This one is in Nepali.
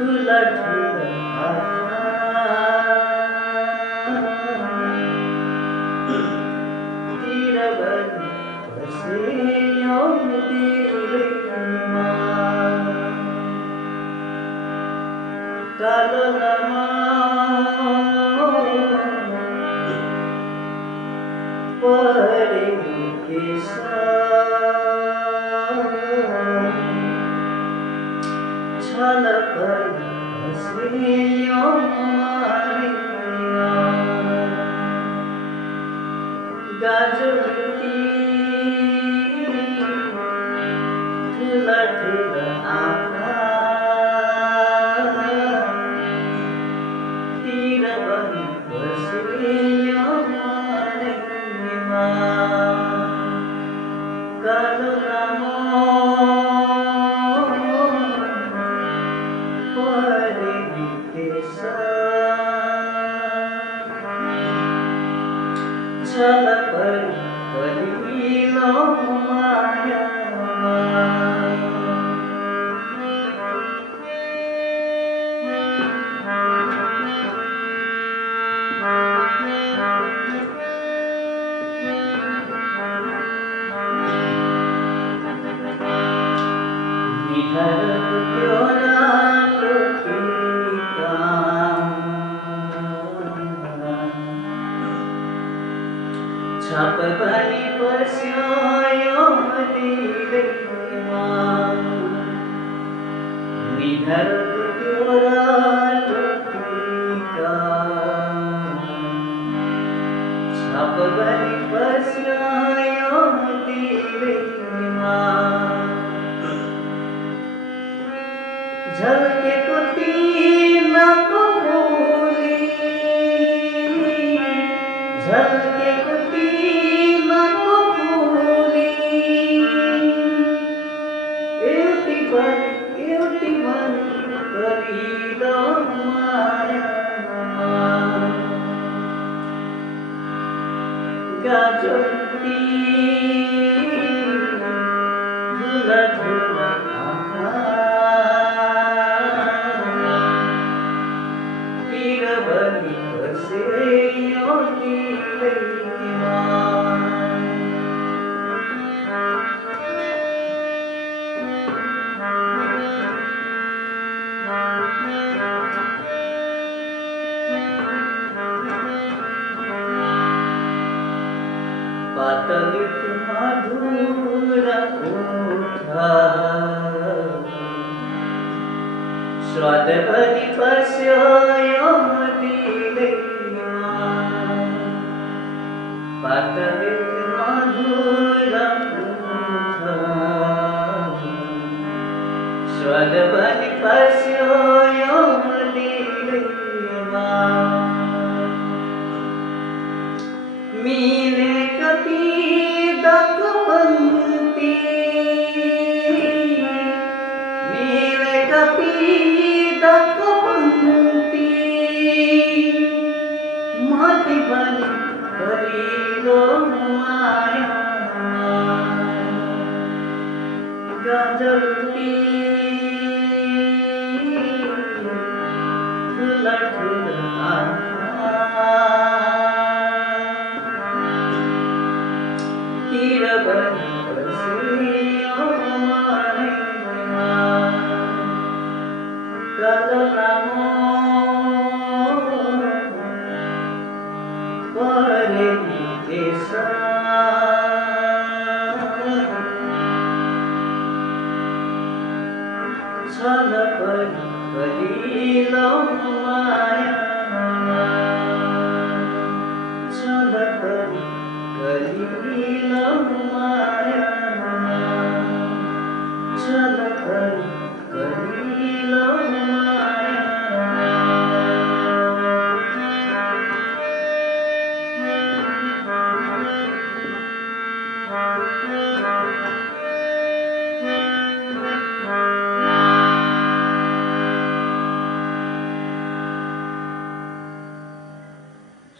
ठुला ठुला तिरभरि बस्यो दिलैमा कालो लामा परेको केश छलकरी बस्यो मारिया गाजोटी ठुला ठुला आँखा तिरभरि बस्यो मारिया कालो लामो परेको केश छलकरी कलिलो मायामा निधारको त्यो रातो टिका छाप बनी बस्यो यो दिलैमा निधारको त्यो रातो टिका छाप बनी बस्यो यो दिलैमा झल्केको तिनको बोली झल्केको तिनको बोली एउटी भनी कलिलो मायामा गाजोटी ठुला ठुला तिरभरि बस्यो दिलैमा पातलित मधुर ओठ स्वादभरि बस्यो यो दिलैमा पातलित मधुर ओठ स्वादभरि बस्यो यो दिलैमा मिलेका ती दगपन्ती मिलेका ती दगपन्ती मति बनी कलिलो मायामा गाजोटी ठुला ठुला आँखा तिरभरि बस्यो मारिया कालो लामो परेको केश छलकरी कलिलो मायामा छलकरी कलिलो माया